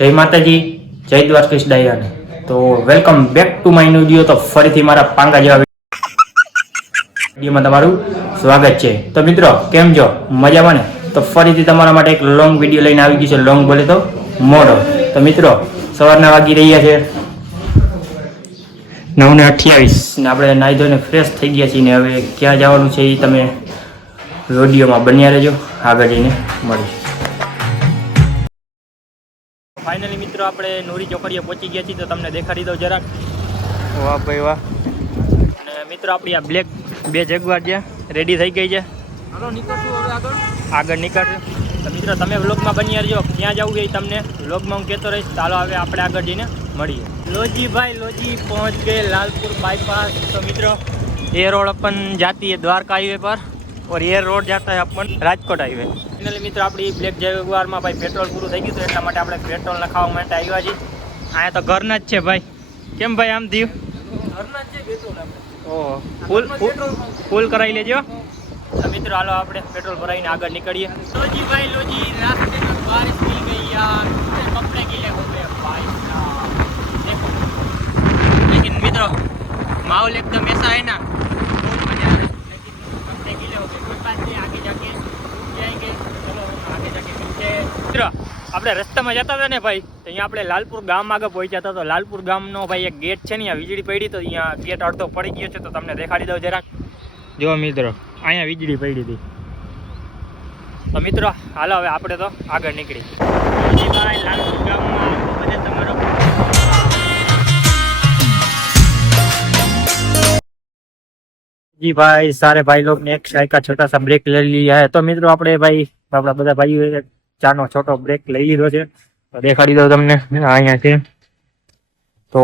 જય માતાજી, જય દ્વારકેશ ડાયરાને. તો welcome back to my new video. તો ફરીથી મારા પાંગા જેવા વિડીયોમાં તમારું સ્વાગત છે. તો મિત્રો કેમ છો? મજામાં ને? તો ફરીથી તમારા માટે એક લોંગ વિડીયો લઈને આવી ગયું છે. લોંગ બોલે તો મોડો. તો મિત્રો સવારના વાગી રહ્યા છે 9:28 ને આપણે નાહી ધોઈને ફ્રેશ થઈ ગયા છીએ ને હવે ક્યાં જવાનું છે એ તમે વિડીયોમાં બન્યા રહેજો. આગળ જઈને મળીએ. ફાઇનલી મિત્રો આપણે નોરી ચોકડીએ પહોંચી ગયા છીએ. તો તમને દેખાડી દઉં જરાક. વાહ ભાઈ વાહ. અને મિત્રો આપણી આ બ્લેક બે જેગવાર છે રેડી થઈ ગઈ છે. હાલો નીકળશું હવે આગળ નીકળશું. તો મિત્રો તમે વ્લોગમાં બન્યા રહેજો. ક્યાં જવું એ તમને વ્લોગમાં હું કહેતો રહીશ. ચાલો હવે આપણે આગળ જઈને મળીએ. લોજી भाई लोजी पहुंच गए लालपुर बाईपास. तो मित्रों ये रोड अपन जाती है द्वारका हाईवे पर और ये रोड जाता है अपन राजकोट हाईवे. फाइनली मित्रों આપણી બ્લેક જેગવારમાં ભાઈ પેટ્રોલ પૂરું થઈ ગયું તો એટલા માટે આપણે પેટ્રોલ નખાવવા માટે આવ્યા છીએ. અહીંયા તો ઘરના જ છે ભાઈ. કેમ ભાઈ આમ થયું? ઘરના જ છે પેટ્રોલ આપણે. ઓહો ફૂલ કરાવી લેજો. તો મિત્રો હાલો આપણે પેટ્રોલ ભરાઈને આગળ નીકળીએ. લોજી ભાઈ લોજી રાસ્તે में बारिश मिल गई यार, कपड़े गीले हो गए भाई साहब. लेकिन मित्रों माहौल एकदम ऐसा है ना, बहुत मजा आ रहा है. लेकिन कपड़े गीले हो गए. कोई बात नहीं, आगे जाके जाएंगे. चलो आगे जाके मिलते हैं. मित्रों આપણે રસ્તામાં જતા હતા ને ભાઈ, તો અહીંયા આપણે લાલપુર ગામ આગળ પહોંચ્યા હતા. તો લાલપુર ગામનો ભાઈ એક ગેટ છે ને, અહીંયા વીજળી પડી. તો અહીંયા ગેટ અડધો પડી ગયો છે. તો તમને દેખાડી દઉં જરાક. જો મિત્રો અહીંયા વીજળી પડી હતી. તો મિત્રો હાલો હવે આપણે તો આગળ નીકળી. લાલપુર ગામમાં બધે તમારો जी भाई सारे भाई लोग ने एक चाय का छोटा सा ब्रेक ले लिया है. तो मित्रों આપણે ભાઈ આપણા બધા ભાઈઓ ચાનો છોટો બ્રેક લઈ લીધો છે. તો દેખાડી દઉં તમને અહીંયા છે. તો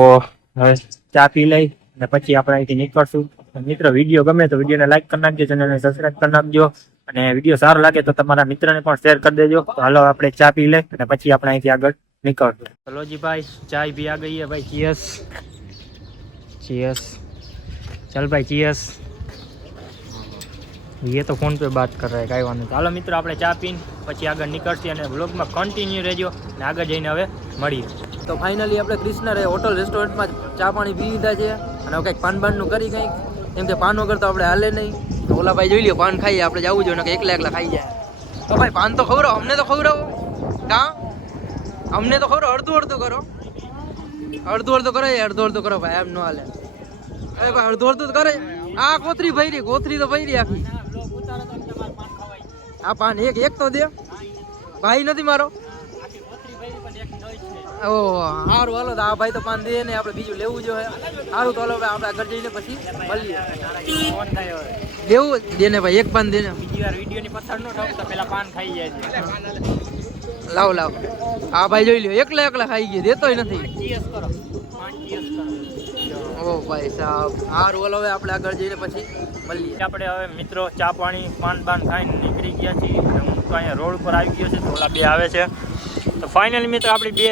હવે ચા પી લઈ અને પછી આપણે અહીંથી નીકળશું. મિત્રો વિડીયો ગમે તો વિડીયોને લાઈક કરી નાખજો, ચેનલને સબસ્ક્રાઈબ કરી નાખજો અને વિડીયો સારો લાગે તો તમારા મિત્રને પણ શેર કરી દેજો. તો હાલો આપણે ચા પી લઈ અને પછી આપણે અહીંથી આગળ નીકળશું. ચલો જી ભાઈ ચાय भी आ गई है भाई. Cheers cheers. चल भाई चीयर्स. ये तो फोन पे बात कर रहा है, કાંઈ વાંધો નહીં. હાલો મિત્રો આપણે ચા પીને પછી આગળ નીકળશે અને વ્લોગમાં કન્ટિન્યુ રહેજો અને આગળ જઈને હવે મળીએ. તો ફાઇનલી આપણે કૃષ્ણ હોટલ રેસ્ટોરન્ટમાં ચા પાણી પી લીધા છે અને કંઈક પાન બાનનું કરી કંઈક, કેમ કે પાન વગર તો આપણે હાલે નહીં. તો ઓલા ભાઈ જોઈ લ્યો પાન ખાઈએ, આપણે જવું જોઈએ ને એકલા એકલા ખાઈ જાય. તો ભાઈ પાન તો ખવડાવો, અમને તો ખવડાવો. કાં અમને તો ખવડાવો, અડધું અડધું કરો. અડધું અડધું કરે, અડધું અડધું કરો ભાઈ, એમ ન હાલે. અરે ભાઈ અડધું અડધું કરે. આ કોથરી ભરી, કોથરી તો ભરી આખી. આ પાન એક એક તો દે ભાઈ, નથી મારો. ઓ સારું હાલો. તો આ ભાઈ તો પાન દે ને આપણે બીજું લેવું જોઈએ. સારું તો હાલો આપણે આગળ જઈને પછી મળીએ. લેવું દે ને ભાઈ, એક પાન દે ને. બીજી વાર વિડીયોની પથાર નો ઠોક તો પેલા પાન ખાઈ જાય છે. લાવ લાવ. આ ભાઈ જોઈ લ્યો એકલા એકલા ખાઈ ગયા, દેતોય નથી. ચીયર્સ કરો, પાન ચીયર્સ કરો. ઓ ભાઈ સાહેબ સારું હાલો હવે આપણે આગળ જઈને પછી મળીએ. આપણે હવે મિત્રો ચા પાણી પાન બાન ખાઈને નીકળી ગયા છીએ. હું તો અહીંયા રોડ પર આવી ગયો છે. તો ઓલા બે આવે છે. તો ફાઇનલી મિત્રો આપણી બે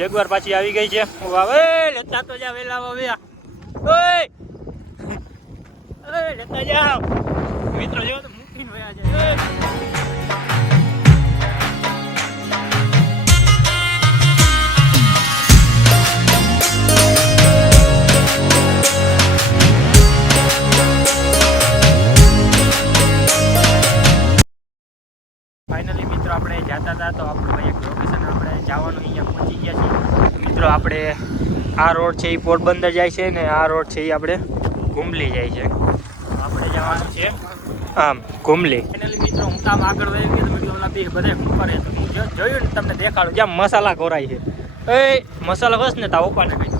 જેગવાર પાછી આવી ગઈ છે. હવે લેતા તો જા વેલા હવે. ઓય લેતા જાઓ મિત્રો. જો તો મૂકીને વયા જાય. ફાઇનલી મિત્રો આપણે જતા હતા તો આપણે ભાઈ એક લોકેશન આપણે જવાનું અહીંયા પહોંચી ગયા છીએ. મિત્રો આપણે આ રોડ છે એ પોરબંદર જાય છે ને આ રોડ છે એ આપણે કુંબલી જાય છે. આપણે જવાનું છે આમ કુંબલી. ફાઇનલી મિત્રો હું કામ આગળ વહી ગયો તો મેં ઓલા બે બધે કરે તો હું જોયું ને તમને દેખાડું જ્યાં મસાલા ખોરાય છે. એ મસાલો બસ ને તા ઓપાને કઈ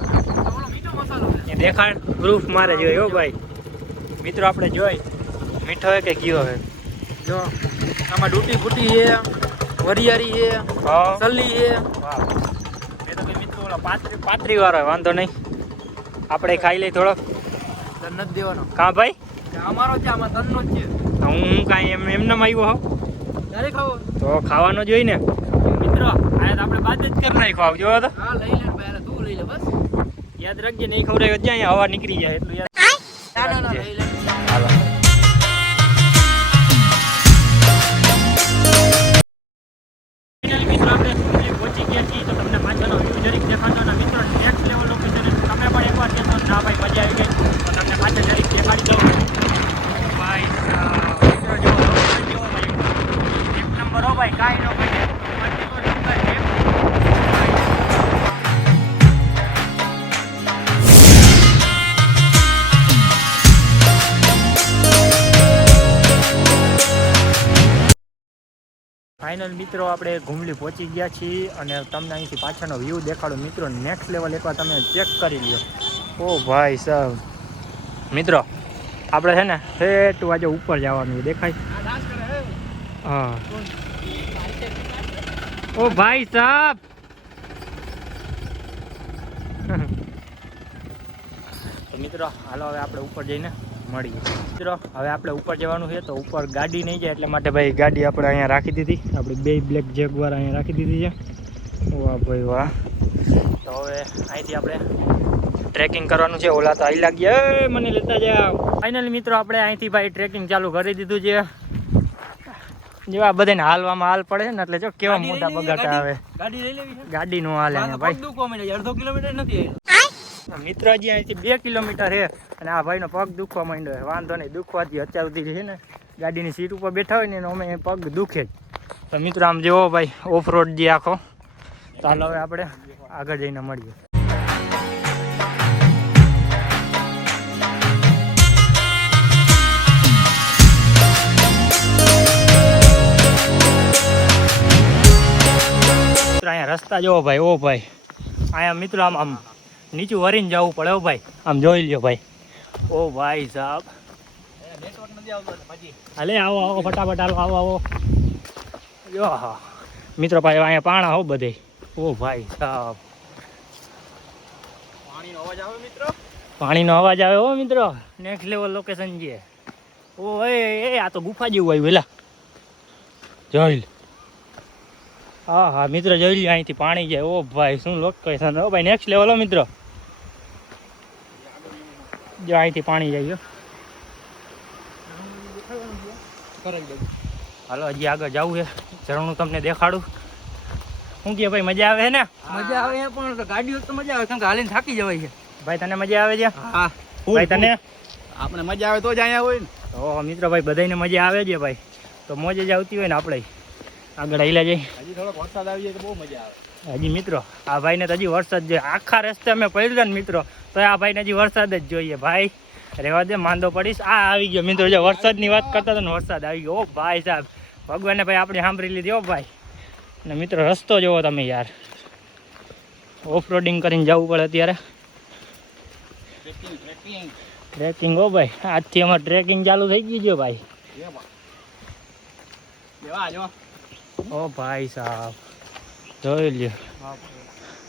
મીઠો મસાલો એ દેખાડ પ્રૂફ મારે જોયો ભાઈ. મિત્રો આપણે જોઈ મીઠો હોય કે કયો હોય. જો આમાં ડૂટી ફૂટી છે, વરિયારી છે, સલ્લી છે. વાહ એ તો મિત્રો ઓલા પાતરી વાળો વાંધો નહીં, આપણે ખાઈ લઈ થોડોક. તન નથી દેવાનો. કાં ભાઈ અમારો છે, આમાં તનનો જ છે. હું કાંઈ એમને આવ્યો હોઉં ત્યારે ખાવો તો ખાવાનો જોઈ ને મિત્રો. આ તો આપણે બાદ જ કરી નાખો. આવજો તો હા લઈ લે ભાઈ, તું લઈ લે બસ. યાદ રાખજે, નહીં ખવડાવ્યો જ્યાં હવા નીકળી જાય એટલું યાદ. ના લઈ લે. હાલો મિત્રો આપણે પહોંચી ગયા છીએ. તો તમને ફાઇનલ મિત્રો આપણે ઘુમલી પહોંચી ગયા છીએ અને તમને અહીંથી પાછળનો વ્યૂ દેખાડો મિત્રો. નેક્સ્ટ લેવલ એકવાર તમે ચેક કરી લ્યો. ઓ ભાઈ સાહેબ મિત્રો આપણે છે ને હેઠ આજે ઉપર જવાનું દેખાય. હા ઓ ભાઈ સાહેબ તો મિત્રો હાલો હવે આપણે ઉપર જઈને મળીએ. મિત્રો હવે આપણે ઉપર જવાનું છે તો ઉપર ગાડી નહીં જાય એટલા માટે ભાઈ ગાડી આપણે અહીંયા રાખી દીધી. આપણે બે બ્લેક જેગવાર અહીંયા રાખી દીધી છે. વાહ ભાઈ વાહ. તો હવે અહીંથી આપણે ટ્રેકિંગ કરવાનું છે. ઓલા તો આવી લાગ્યા મને લેતા જાવ. ફાઇનલી મિત્રો આપણે અહીંથી ભાઈ ટ્રેકિંગ ચાલુ કરી દીધું છે. જેવા બધાને હાલવામાં હાલ પડે ને એટલે જો કેવા મોટા બગાટા આવે. ગાડી લઈ લેવી છે. ગાડી નો હાલે ભાઈ. અડધો કિલોમીટર નથી. મિત્ર હજી અહીંથી 2 કિલોમીટર છે અને આ ભાઈનો પગ દુખવા માંડ્યો છે. વાંધો નહીં, દુખવાથી અત્યાર સુધી છે ને ગાડીની સીટ ઉપર બેઠા હોય ને અમે પગ દુખે જ. તો મિત્રો આમ જેવો ભાઈ ઓફ રોડ જે આખો. તો હાલ હવે આપણે આગળ જઈને મળીએ. અહીંયા રસ્તા જોવો ભાઈ. ઓ ભાઈ અહીંયા મિત્રો આમ નીચું વરીને જવું પડે. ઓ ભાઈ આમ જોઈ લ્યો ભાઈ. ઓ ભાઈ સાહેબ હાલે આવો આવો ફટાફટ હાલો આવો આવો. જો હા મિત્રો ભાઈ અહીંયા પાણા હો બધે. ઓ ભાઈ સાહેબ પાણીનો અવાજ આવે હો મિત્રો. નેક્સ્ટ લેવલ લોકેશન છે. ઓ એ આ તો ગુફા જેવું આવ્યું વેલા જોઈ. હા હા મિત્રો જોઈ લ્યો અહીંથી પાણી જાય. ઓ ભાઈ શું લોકેશન. ઓ ભાઈ નેક્સ્ટ લેવલ હો મિત્રો. જો અહીંથી પાણી જાય. હાલો હજી આગળ જવું છે. ઝરણું તમને દેખાડું. શું કે ભાઈ મજા આવે છે ને? મજા આવે પણ ગાડીઓ તો મજા આવે કેમ કે હાલીને થાકી જવાય છે. ભાઈ તને મજા આવે છે? હા ભાઈ તને? આપણે મજા આવે તો જ અહીંયા હોય ને. ઓહો મિત્રો ભાઈ બધાને મજા આવે છે ભાઈ. તો મોજે જ આવતી હોય ને આપણે આગળ હાલ્યા જઈએ. હજી થોડોક વરસાદ આવી જાય તો બહુ મજા આવે. હજી મિત્રો આ ભાઈને તો હજી વરસાદ જોઈએ. આખા રસ્તે અમે પડ્યા ને મિત્રો તો આ ભાઈને હજી વરસાદ જ જોઈએ. ભાઈ રહેવા દે માંદો પડીશ. આ આવી ગયો મિત્રો. જો વરસાદની વાત કરતા હતા ને વરસાદ આવી ગયો. ઓ ભાઈ સાહેબ ભગવાને ભાઈ આપણે સાંભળી લીધી. ઓ ભાઈ ને મિત્રો રસ્તો જોવો તમે યાર. ઓફ રોડિંગ કરીને જવું પડે અત્યારે. ટ્રેકિંગ હો ભાઈ. આજથી અમારે ટ્રેકિંગ ચાલુ થઈ ગયું છે ભાઈ. ઓ ભાઈ સાહેબ જોઈ લ્યો.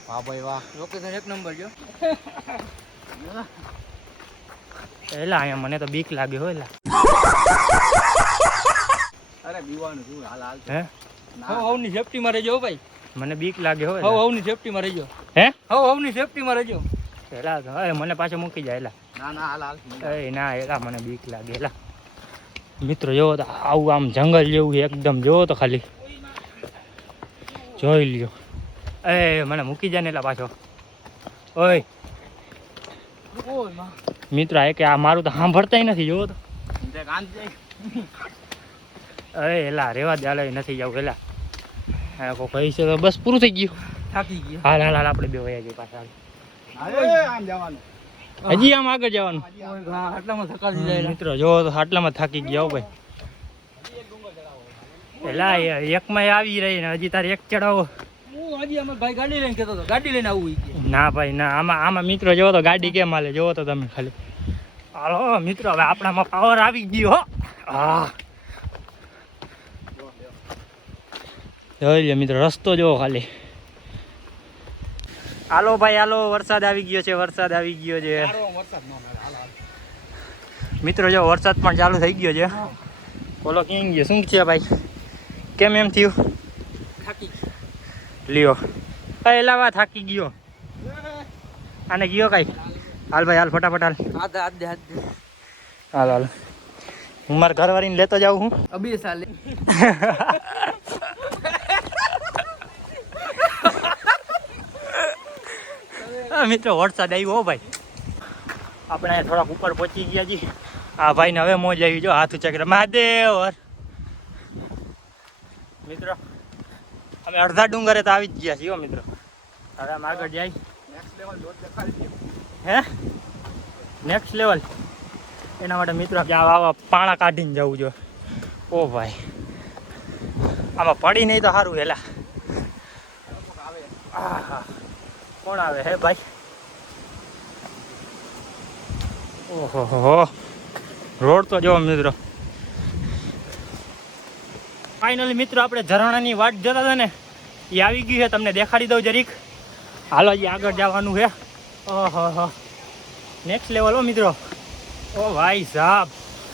વાહ ભાઈ વાહ. લોકેશન એક નંબર જો. એલા અહીંયા મને તો બીક લાગે હો. એલા અરે બીવાનું શું હાલ હાલ. હે હવની સેફટીમાં રહેજો ભાઈ. મને બીક લાગે હો. હવની સેફટીમાં રહેજો. હે હવની સેફટીમાં રહેજો. એલા હવે મને પાછો મૂકી જાય. એલા ના ના હાલ હાલ. એ ના એલા મને બીક લાગે. એલા મિત્રો જોવો તો આવું આમ જંગલ જેવું એકદમ. જોવો તો ખાલી જોઈ લ્યો. એ મને મૂકી જાય ને એલા પાછો. ઓય મિત્ર આ કે આ મારું તો સાંભળતા નથી. જોવો તો એલા રેવા દે. હાલ નથી જવું. એલા કોઈ કહી છે તો બસ પૂરું થઈ ગયું. થાકી ગયા. હાલ હાલ હાલ આપણે બે વયા જઈએ પાછા. આમ જવાનું. હજી આમ આગળ જવાનું. આટલામાં થકાવી જાય. મિત્રો જોવો તો આટલામાં થાકી ગયા. હો ભાઈ એલા એકમાં આવી રહી ને હજી તારે એક ચડાવો. હજી અમે ભાઈ ગાડી લઈને કહેતો હતો ગાડી લઈને આવવું. ના ભાઈ ના. આમાં મિત્રો જોવો તો ગાડી કેમ હાલે જોવો તો તમે ખાલી. હાલો મિત્રો હવે આપણામાં પાવર આવી ગયો. હો હા જોઈ લ્યો મિત્રો રસ્તો જોવો ખાલી. હાલો ભાઈ હાલો. વરસાદ આવી ગયો છે. વરસાદ આવી ગયો છે મિત્રો. જો વરસાદ પણ ચાલુ થઈ ગયો છે. બોલો ક્યાં ગયો? શું છે ભાઈ? કેમ એમ થયું? થાકી લ્યો એલાવા થાકી ગયો. આને ગયો કાંઈ. હાલ ભાઈ હાલ ફટાફટ હાલ. હાથ દે. હાલ હાલ. હું મારા ઘરવાળીને લેતો જાઉં હું. અબી સાલે. મિત્રો વરસાદ આવ્યો હો ભાઈ. આપણે થોડાક ઉપર પહોંચી ગયા છીએ. આ ભાઈને હવે મોજ આવી. જો હાથ ઊંચા કરે મહાદેવ. મિત્રો અમે અડધા ડુંગરે તો આવી જ ગયા છીએ મિત્રો. હવે આમ આગળ જાય. હે નેક્સ્ટ લેવલ. એના માટે મિત્રો કે આવા પાણા કાઢીને જવું જોઈએ. ઓ ભાઈ આમાં પડી નહીં તો સારું હેલા. આહા કોણ આવે હે ભાઈ? ઓહો રોડ તો જોવો મિત્રો. ફાઇનલી મિત્રો આપણે ઝરણાની વાટ જોતા હતા ને એ આવી ગયું છે. તમને દેખાડી દઉં જરીક. હાલો હજી આગળ જવાનું છે. ઓહો નેક્સ્ટ લેવલ હો મિત્રો. ઓ ભાઈ સાહેબ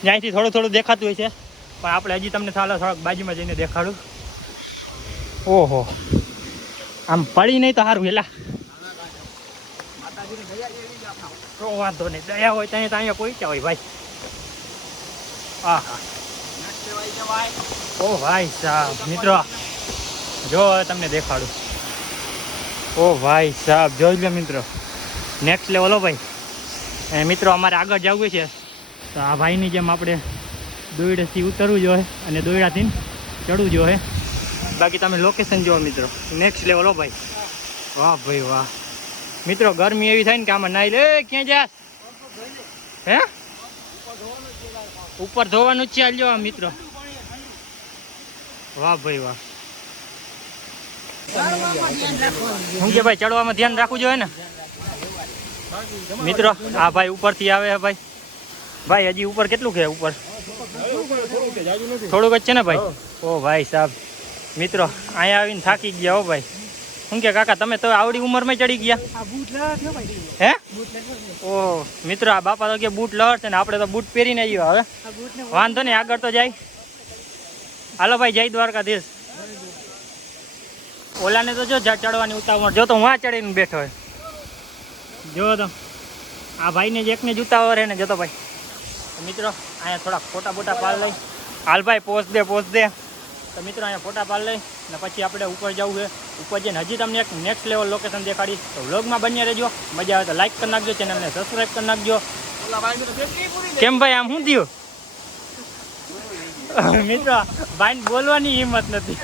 ત્યાંથી થોડું થોડું દેખાતું હોય છે પણ આપણે હજી તમને ચાલો થોડાક બાજુમાં જઈને દેખાડું. ઓહો આમ પડી નહીં તો સારું હેલા. તો વાંધો નહીં, દયા હોય ત્યાં અહીંયા પહોંચ્યા હોય ભાઈ. હા ઓ ભાઈ સાહેબ મિત્રો જો તમને દેખાડું. ઓ ભાઈ સાહેબ જોઈ લો મિત્રો નેક્સ્ટ લેવલ હો ભાઈ. અને મિત્રો અમારે આગળ જવું છે તો આ ભાઈની જેમ આપણે દોયડાથી ઉતરવું જોઈએ અને દોયડાથી ચડવું જોઈએ. બાકી તમે લોકેશન જુઓ મિત્રો નેક્સ્ટ લેવલ હો ભાઈ. વાહ ભાઈ વાહ મિત્રો ગરમી એવી થાય ને કે આમાં નાઈ લે. ક્યાં જાસ હે? ઉપર ધોવાનું જ છે હાલજો મિત્રો. વાહ ભાઈ વાહ. શું કે ભાઈ ચડવામાં ધ્યાન રાખવું જોઈએ ને મિત્રો. આ ભાઈ ઉપરથી આવે છે ભાઈ. ભાઈ હજી ઉપર કેટલું છે? ઉપર થોડુંક જ છે ને ભાઈ. ઓ ભાઈ સાહેબ મિત્રો અહીંયા આવીને થાકી ગયા હો ભાઈ. શું કે કાકા તમે તો આવડી ઉંમરમાં ચડી ગયા હે? ઓ મિત્રો આ બાપા તો કે બૂટ લહરશે ને આપણે તો બૂટ પહેરીને આવ્યો. હવે વાંધો નહીં આગળ તો જાય. હાલો ભાઈ જય દ્વારકાધીશ. ઓલાને તો જો ચડવાની ઉતાવળ જો તો હું આ ચડીને બેઠો હોય. જો તો આ ભાઈને જ એકને જ ઉતાવળ રહે ને જતો ભાઈ. મિત્રો અહીંયા થોડા ફોટા બોટા પાડ લઈ. હાલ ભાઈ પોસ્ટ દે. તો મિત્રો અહીંયા ફોટા પાડ લઈ ને પછી આપણે ઉપર જવું છે. ઉપર જઈને હજી તમને એક નેક્સ્ટ લેવલ લોકેશન દેખાડી. તો વ્લોગમાં બન્યા રહેજો. મજા આવે તો લાઈક કરી નાખજો, ચેનલને સબસ્ક્રાઈબ કરી નાખજો. કેમ ભાઈ આમ શું થયું? મિત્રો ભાઈને બોલવાની હિંમત નથી.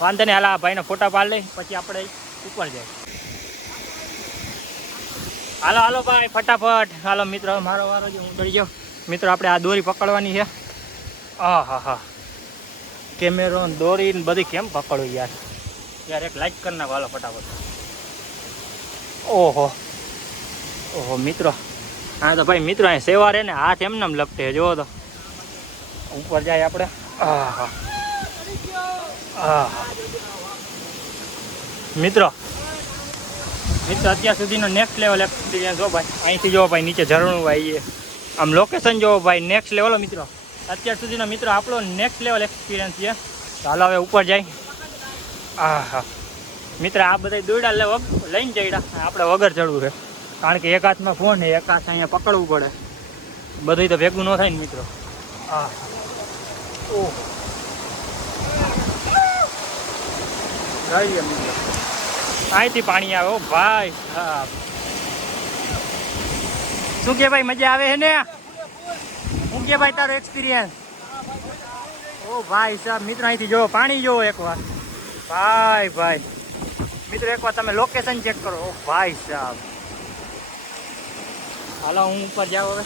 વાંધો નહીં હાલ ભાઈના ફોટા પાડ લઈ પછી આપણે ઉપર જાય. હાલો ભાઈ ફટાફટ હાલો મિત્રો. મારો વારો જો હું ડરી જાઉં. મિત્રો આપણે આ દોરી પકડવાની છે. હા કેમેરો દોરી ને બધી કેમ પકડવું યાર એક લાઈક કરી નાખો હાલો ફટાફટ. ઓહો મિત્રો હા તો ભાઈ મિત્રો અહીં સેવા રહે ને હાથ એમને લપટે જોવો તો. ઉપર જાય આપણે. મિત્રો અત્યાર સુધીનો નેક્સ્ટ લેવલ એક્સપિરિયન્સ હો ભાઈ. અહીંથી જોવો ભાઈ નીચે ઝરણું ભાઈ. આમ લોકેશન જોવો ભાઈ નેક્સ્ટ લેવલ મિત્રો. અત્યાર સુધીનો મિત્રો આપણો નેક્સ્ટ લેવલ એક્સપિરિયન્સ છે. ચાલો હવે ઉપર જાય. મિત્ર આ બધા દોયડા લઈને જઈડા આપણે વગર ચડવું છે કારણ કે એક હાથમાં ફોન છે એક હાથ અહીંયા પકડવું પડે. બધું તો ભેગું ન થાય ને મિત્રો. અહીંથી પાણી આવે ઓ ભાઈ. શું કે ભાઈ મજા આવે છે ને? શું કે ભાઈ તારો એક્સપિરિયન્સ? ઓ ભાઈ સાહેબ મિત્રો અહીંથી જોવો પાણી જોવો એકવાર. ભાઈ મિત્રો એકવાર તમે લોકેશન ચેક કરો. ઓ ભાઈ સાહેબ હાલો હું ઉપર જાઉં હવે.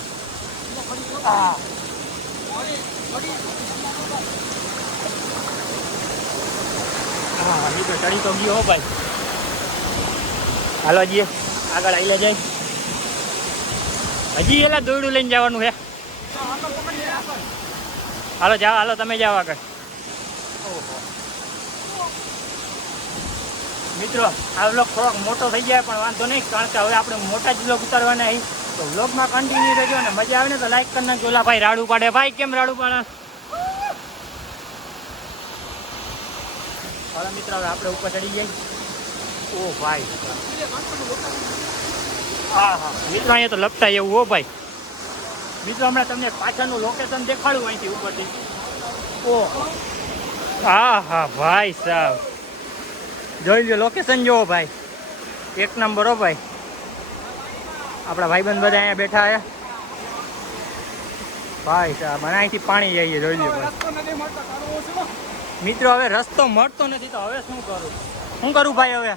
મિત્રો ચડી તો ગયો હો ભાઈ. હાલો જઈએ આગળ આવીને જાય. હજી એલા દોરડું લઈને જવાનું છે. હાલો જાઓ હાલો તમે જાઓ આગળ. મિત્રો આ વ્લોગ થોડોક મોટો થઈ જાય પણ વાંધો નહીં કારણ કે હવે આપણે મોટા જ વ્લોગ ઉતારવાના અહીં. તો વ્લોગમાં કન્ટિન્યુ રહેજો ને મજા આવે ને તો લાઈક કરી નાખજો. ઓલા ભાઈ રાડું પાડે. ભાઈ કેમ રાડું પાડે? હાલો મિત્રો હવે આપણે ઉપર ચડી જાય. ઓ ભાઈ મિત્રો અહીંયા તો લપટા એવું હો ભાઈ. મિત્રો હમણાં તમને પાછળનું લોકેશન દેખાડું અહીંથી ઉપરથી. ઓહો ભાઈ સાહેબ જોઈ લો લોકેશન જોવો ભાઈ. એક નંબર હો ભાઈ. આપણા ભાઈબંધ બધા અહીંયા બેઠા છે ભાઈ સાહેબ. અને અહીંથી પાણી જઈએ જોઈ લો ભાઈ. મિત્રો હવે રસ્તો મળતો નથી તો હવે શું કરું ભાઈ? હવે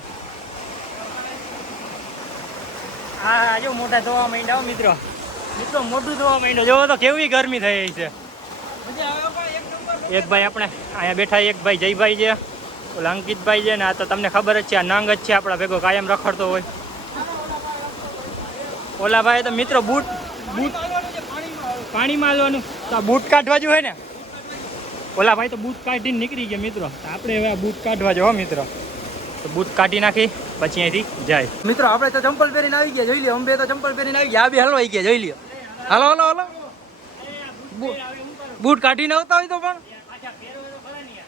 હા જો મોઢા ધોવા માંડ્યા મિત્રો મોઢું ધોવા માંડ્યો. જોવો તો કેવી ગરમી થઈ છે. એક ભાઈ આપણે અહીંયા બેઠા એક ભાઈ જયભાઈ છે, ઓલા અંકિતભાઈ છે ને આ તો તમને ખબર જ છે આ નંગ જ છે આપણા ભેગો કાયમ રખડતો હોય. ઓલા ભાઈ તો મિત્રો બૂટ પાણીમાં હાલવાનું તો આ બૂટ કાઢવા જો હોય ને, ઓલા ભાઈ તો બૂટ કાઢીને નીકળી ગયા મિત્રો. આપણે હવે આ બૂટ કાઢવા જો મિત્રો, તો બૂટ કાઢી નાખી પછી અહીંથી જાય. મિત્રો આપણે તો ચંપલ પહેરીને આવી ગયા, જોઈ લ્યો. અંબે તો ચંપલ પહેરીને આવી ગયા, આ બી હલવાઈ ગયા, જોઈ લ્યો. હાલો હાલો હાલો, બૂટ કાઢીને આવતા હોય તો પણ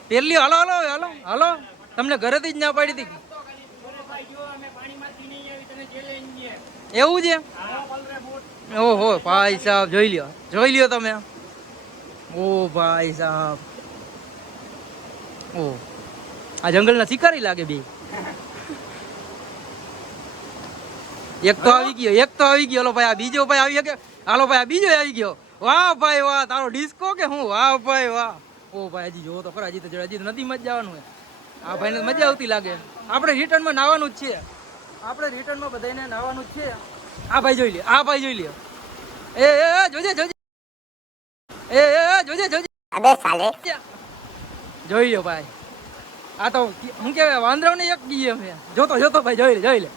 પહેર લ્યો. હાલો હાલો હાલો હાલો, તમને ઘરેથી જ ના પાડી હતી. એવું છે? ઓહો ભાઈ સાહેબ, જોઈ લ્યો તમે. ઓ ભાઈ સાહેબ, ઓ આ જંગલના શિકારી લાગે બે. એક તો આવી ગયો હાલો ભાઈ, આ બીજો ભાઈ આવી ગયો. હાલો ભાઈ, આ બીજો આવી ગયો. વાહ ભાઈ વાહ, તારો ડિસ્કો કે હું? વાહ ભાઈ વાહ. ઓ ભાઈ હજી જોવો તો ખરા, હજી તો નદીમાં જ જવાનું હોય. આ ભાઈને મજા આવતી લાગે. આપણે રિટર્નમાં નાવાનું જ છે, બધાને નાવાનું જ છે. આ ભાઈ જોઈ લે, એ જોજે અબે સાલે, જોઈ લ્યો ભાઈ. આ તો હું કેવાય વાંદરાવ ને એક ગઈ અમે. જોતો ભાઈ, જોઈ લે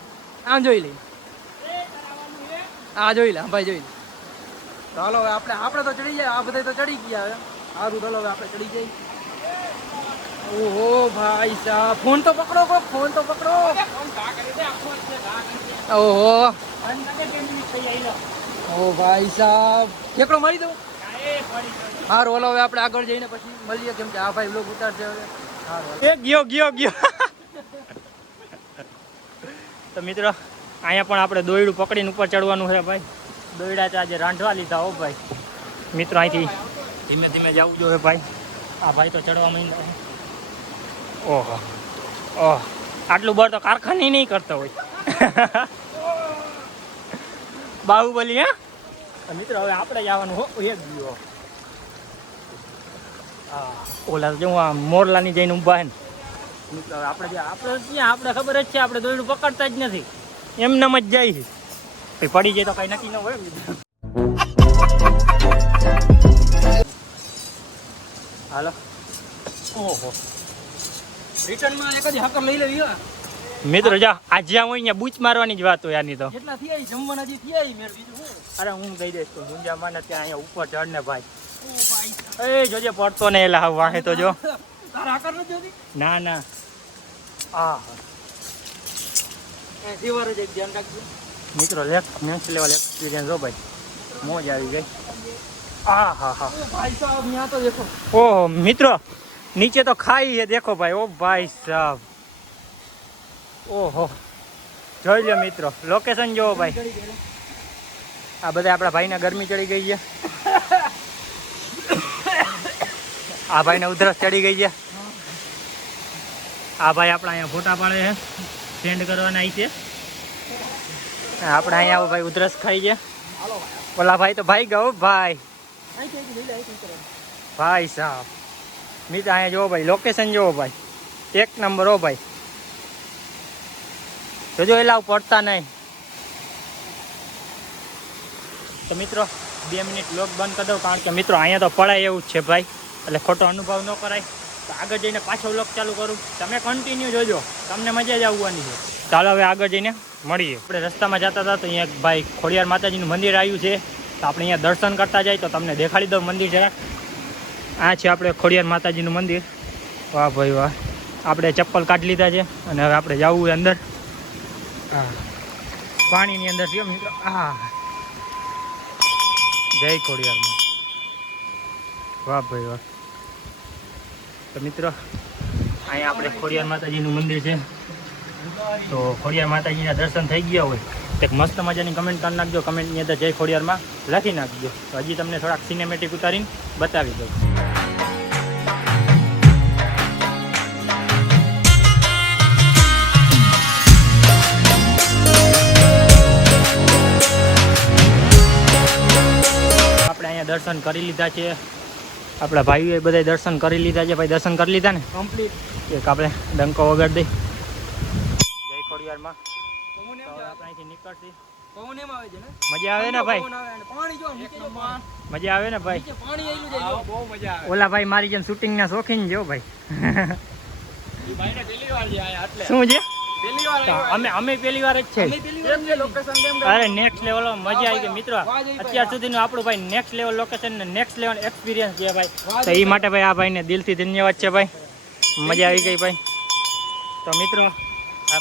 આમ જોઈ લે. હા જોઈ લે ભાઈ, જોઈ લે. ચાલો હવે આપણે તો ચડી જાય, આ બધા તો ચડી ગયા હવે. સારું, ચાલો હવે આપણે ચડી જઈએ. ઓહો ભાઈ સાહેબ, ફોન તો પકડો. ઓહો ઓ ભાઈ સાહેબ, ઠેકડો મારી દઉં. સારું, ઓલો હવે આપણે આગળ જઈને પછી મળીએ, કેમ કે આ ભાઈ બ્લોગ ઉતારશે હવે. ગયો તો મિત્રો અહીંયા પણ આપણે દોયડું પકડીને ઉપર ચડવાનું છે ભાઈ. દોયડા તો આજે રાંધવા લીધા હો ભાઈ. મિત્રો અહીંથી ધીમે ધીમે જવું જોઈએ ભાઈ. આ ભાઈ તો ચડવા માંડ્યા. ઓહો આટલું બર તો કારખાને નહીં કરતો હોય. બાહુબલી. હા તો મિત્રો હવે આપણે જવાનું હો એક ગયો. ઓલા જો આ મોરલાની જઈને ઊભા છે ને મિત્રો. આપણે ખબર જ છે, આપણે દોયડું પકડતા જ નથી, એમનેમ જ જાય છે. પડી જાય તો કઈ નક્કી ન હોય. હાલો. ઓહો, રિટર્નમાં એક જ હાકર લઈ લેવી. મિત્રો જા આજ જ્યાં હોય અહીંયા બૂચ મારવાની જ વાત હોય આની તો. કેટલા થયા જમવાના જે થયા મેર બીજું હું. અરે હું કહી દઈશ તો ગુંજા માને ત્યાં અહીંયા ઉપર ચડ ને ભાઈ. એ જોજે પડતો ને એલા વાહે તો જો. તારા હાકર નથી જોતી? ના આ એ દીવાર જ એક ધ્યાન રાખજો મિત્રો. નેક્સ્ટ લેવલ એક્સપિરિયન્સ હો ભાઈ, મોજ આવી ગઈ. હા ભાઈ સાહેબ, ત્યાં તો દેખો. ઓહો મિત્રો, નીચે તો ખાઈ છે દેખો ભાઈ. ઓ ભાઈ સાહેબ, ઓહો જોઈ લો મિત્રો, લોકેશન જોવો ભાઈ. આ બધા આપણા ભાઈને ગરમી ચડી ગઈ છે. આ ભાઈને ઉધરસ ચડી ગઈ છે. આ ભાઈ આપણા અહીંયા ફોટા પાડે છે, સેન્ડ કરવાના આવી છે. આપણે અહીંયા ભાઈ ઉધરસ ખાઈ છે. ઓલા ભાઈ તો ભાઈ ગયો ભાઈ. ભાઈ સાહેબ મિત્ર, અહીંયા જોવો ભાઈ, લોકેશન જોવો ભાઈ, એક નંબર હો ભાઈ. જોજો એલા પડતા નહીં. તો મિત્રો 2 મિનિટ વ્લોગ બંધ કરી દઉં, કારણ કે મિત્રો અહીંયા તો પડાય એવું જ છે ભાઈ, એટલે ખોટો અનુભવ ન કરાય. તો આગળ જઈને પાછો વ્લોગ ચાલુ કરું, તમે કન્ટિન્યુ જોજો, તમને મજા જ આવવાની છે. ચાલો હવે આગળ જઈને મળીએ. આપણે રસ્તામાં જતા હતા તો અહીંયા ભાઈ ખોડિયાર માતાજીનું મંદિર આવ્યું છે, તો આપણે અહીંયા દર્શન કરતા જાય તો તમને દેખાડી દઉં મંદિર જરાક. આ છે આપણે ખોડિયાર માતાજીનું મંદિર. વાહ ભાઈ વાહ. આપણે ચપ્પલ કાઢી લીધા છે અને હવે આપણે જવું હોય અંદર. હા, પાણીની અંદર થયો મિત્રો. હા, જય ખોડિયારમાં. વાહ ભાઈ વાહ. તો મિત્રો અહીંયા આપણે ખોડિયાર માતાજીનું મંદિર છે, તો ખોડિયાર માતાજીના દર્શન થઈ ગયા હોય તો એક મસ્ત મજાની કમેન્ટ કરી નાખજો. કમેન્ટની અંદર જય ખોડિયારમાં લખી નાખજો. તો હજી તમને થોડાક સિનેમેટિક ઉતારીને બતાવી દઉં. દર્શન કરી લીધા છે, આપણા ભાઈઓએ બધા દર્શન કરી લીધા છે. ભાઈ દર્શન કરી લીધા ને કમ્પ્લીટ. એક આપણે ડંકો વગાડી દઈ જય ખોડિયારમાં. આપણે અહીંથી નીકળતી પવન એમ આવે છે ને મજા આવે ને ભાઈ? પવન આવે અને પાણી જો નીચે જો પાણી મજા આવે ને ભાઈ? નીચે પાણી આવેલું છે જો બહુ મજા આવે. ઓલા ભાઈ મારી જેમ શૂટિંગ ના શોખીન જો ભાઈ. ઈ ભાઈને પહેલી વાર છે આયા એટલે શું છે? પહેલી વાર અમે પહેલી વાર જ છે. કેમ છે લોકેશન કેમ અરે નેક્સ્ટ લેવલ મજા આવી ગઈ મિત્રો. અત્યાર સુધીનું આપણું ભાઈ નેક્સ્ટ લેવલ લોકેશન ને નેક્સ્ટ લેવલ એક્સપિરિયન્સ છે ભાઈ. તો એ માટે ભાઈ આ ભાઈને દિલથી ધન્યવાદ છે ભાઈ. મજા આવી ગઈ ભાઈ. તો મિત્રો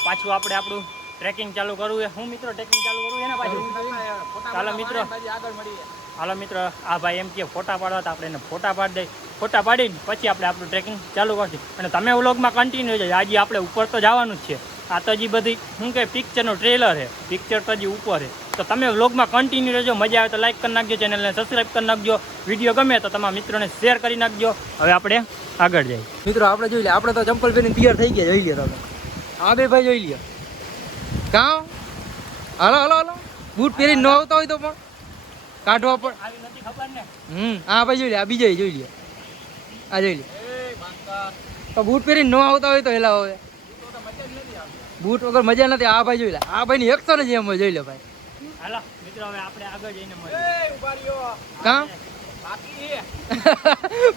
પાછું આપણે આપણું ટ્રેકિંગ ચાલુ કરવું છે. હું મિત્રો ટ્રેકિંગ ચાલુ કરવું છે ને પાછું? ચાલો મિત્રો, આગળ મળીએ. હાલો મિત્રો, આ ભાઈ એમ કે ફોટા પાડવા હતા, આપણે એને ફોટા પાડી દઈ. ફોટા પાડીને પછી આપણે આપણું ટ્રેકિંગ ચાલુ કરશું. અને તમે વ્લોગમાં કન્ટિન્યુ છે. આજે આપણે ઉપર તો જવાનું જ છે. આ તો હજી બધી શું કે પિક્ચરનું ટ્રેલર છે. પિક્ચર તો હજી ઉપર છે. તો તમે વ્લોગમાં કન્ટિન્યુ રહેજો. મજા આવે તો લાઈક કરી નાખજો, ચેનલને સબસ્ક્રાઈબ કરી નાખજો. વિડીયો ગમે તો તમારા મિત્રોને શેર કરી નાખજો. હવે આપણે આગળ જઈએ. મિત્રો આપણે જોઈ લે, આપણે તો ચંપલ પહેરીને તૈયાર થઈ ગયા. જોઈ લે તમે આ બે ભાઈ જોઈ લે. કાં હાલો હાલો હાલો બૂટ પહેરીને ન આવતા હોય તો પણ કાઢવા પણ આવી નથી ખબર ને? હા ભાઈ જોઈ લે, આ બીજા જોઈ લે, આ જોઈ લે. તો બૂટ પહેરીને ન આવતા હોય તો હેલા હવે બૂટ વગર મજા નથી. આ ભાઈ જોઈ લે, આ ભાઈ ની એકસો ને જેમ જોઈ લે ભાઈ. હાલો મિત્રો, હવે આપણે આગળ જઈને મળીએ. કાં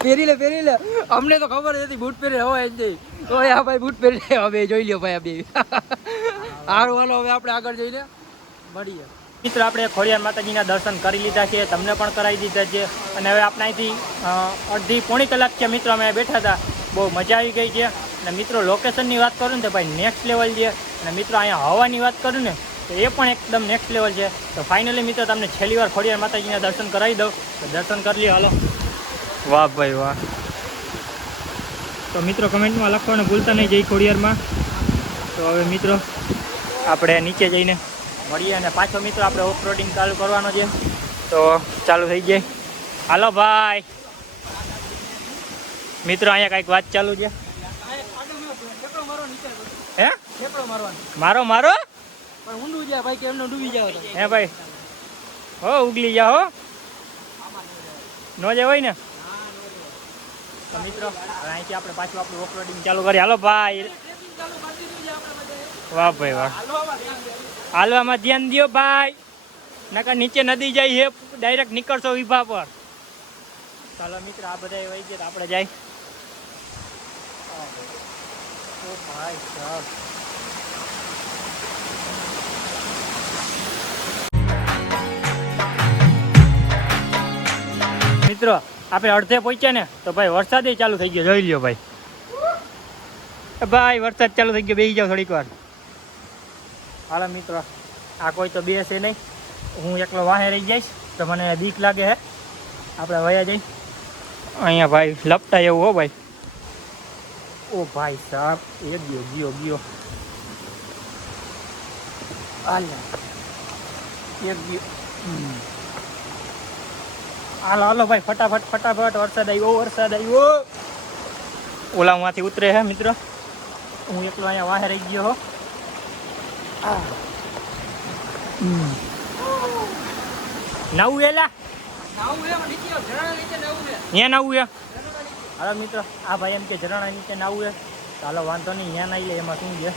પહેરી લે અમને તો ખબર હતી બૂટ પહેરી હવાય જ નહીં. તો આ ભાઈ બૂટ પહેરી લે. હવે જોઈ લ્યો ભાઈ આ બે. હારું હાલો હવે આપણે આગળ જઈને મળીએ. મિત્રો આપણે ખોડિયાર માતાજીના દર્શન કરી લીધા છે, તમને પણ કરાવી દીધા છે. અને હવે આપણે અહીંથી અડધી પોણી કલાક છે મિત્રો અમે બેઠા હતા. બહુ મજા આવી ગઈ છે. અને મિત્રો લોકેશનની વાત કરું ને તો ભાઈ નેક્સ્ટ લેવલ છે. અને મિત્રો અહીંયા હવાની વાત કરું ને તો એ પણ એકદમ નેક્સ્ટ લેવલ છે. તો ફાઇનલી મિત્રો તમને છેલ્લી વાર ખોડિયાર માતાજીના દર્શન કરાવી દઉં. તો દર્શન કરી લ્યો હાલો. વાહ ભાઈ વાહ. તો મિત્રો કમેન્ટમાં લખવાનું ભૂલતા નહીં જય ખોડિયારમાં. તો હવે મિત્રો આપણે નીચે જઈને મળીએ. અને પાછો મિત્રો આપણે ઓફ રોડિંગ ચાલુ કરવાનો છે. તો ચાલુ થઈ જાય. હાલો ભાઈ. મિત્રો અહીંયા કાંઈક વાત ચાલુ છે. હે મારો મારો પણ ઊંડું જાય ભાઈ, કે એમને ડૂબી જાવ તો. હે ભાઈ હો ઉગલી જા હો, નો જવાય ને. તો મિત્રો અહીંથી આપણે પાછું આપણું ઓફ રોડિંગ ચાલુ કરીએ. હાલો ભાઈ. વાહ ભાઈ વાહ. હાલવામાં ધ્યાન દો ભાઈ, નકર નીચે નદી જાય છે, ડાયરેક્ટ નીકળશો વિભા પર. ચાલો મિત્રો આ બધા વહી ગયા આપણે જાય. ઓ ભાઈ સાહેબ. મિત્રો આપણે અડધે પહોંચ્યા ને તો ભાઈ વરસાદ ચાલુ થઈ ગયો. જોઈ લ્યો ભાઈ. ભાઈ વરસાદ ચાલુ થઈ ગયો. બેસી જાઓ થોડીક વાર. હાલો મિત્રો, આ કોઈ તો બેસે નહીં. હું એકલો વાહે રહી જઈશ તો મને બીક લાગે હે. આપણે વયા જઈ. અહીંયા ભાઈ લપટાય એવું હો ભાઈ. ઓ ભાઈ સાહેબ એ ગયો હાલ એક ગયો. હાલો હાલો ભાઈ ફટાફટ વરસાદ આવ્યો. ઓલામાંથી ઉતરે હે મિત્રો. હું એકલો અહીંયા વાહે રહી ગયો હો. નવું એલા ત્યાં નવું એ. હાલો મિત્રો આ ભાઈ એમ કે ઝરણા નીચે નવું એ. ચાલો વાંધો નહીં, ત્યાં નાઈ લે, એમાં શું છે.